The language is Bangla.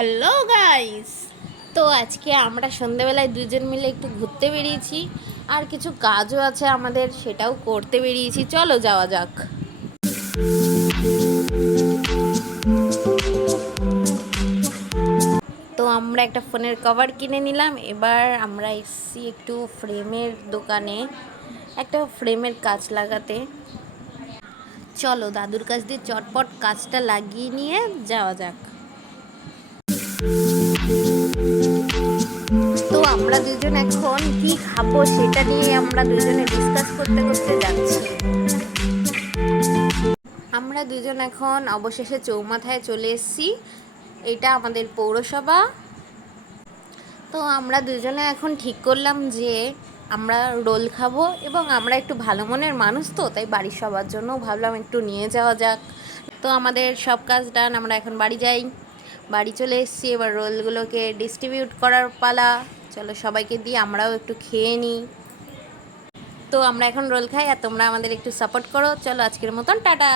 Hello guys. তো আজকে আমরা সন্ধেবেলায় দুজন মিলে একটু ঘুরতে বেরিয়েছি, আর কিছু কাজও আছে আমাদের, সেটাও করতে বেরিয়েছি। চলো যাওয়া যাক। তো আমরা একটা ফোনের কভার কিনে নিলাম। এবার আমরা এসেছি একটু ফ্রেমের দোকানে, একটা ফ্রেমের কাজ লাগাতে। চলো দাদুর কাছ দিয়ে চটপট কাজটা লাগিয়ে নিয়ে যাওয়া যাক। তো আমরা দুজন এখন কি খাবো সেটা নিয়ে আমরা দুজনে ডিসকাস করতে করতে যাচ্ছি। আমরা দুজন এখন অবশেষে চৌমাথায় চলে এসেছি। এটা আমাদের পৌরসভা। তো আমরা দুজনে এখন ঠিক করলাম যে আমরা রোল খাবো, এবং আমরা একটু ভালো মনের মানুষ, তো তাই বাড়ির সবার জন্য ভাবলাম একটু নিয়ে যাওয়া যাক। তো আমাদের সব কাজ ডান, আমরা এখন বাড়ি যাই। বাড়ি চলে এসেছি, এবার রোলগুলোকে ডিস্ট্রিবিউট করার পালা। চলো সবাইকে দিয়ে আমরাও একটু খেয়ে নিই। তো আমরা এখন রোল খাই, আর তোমরা আমাদের একটু সাপোর্ট করো। চলো আজকের মতন টাটা।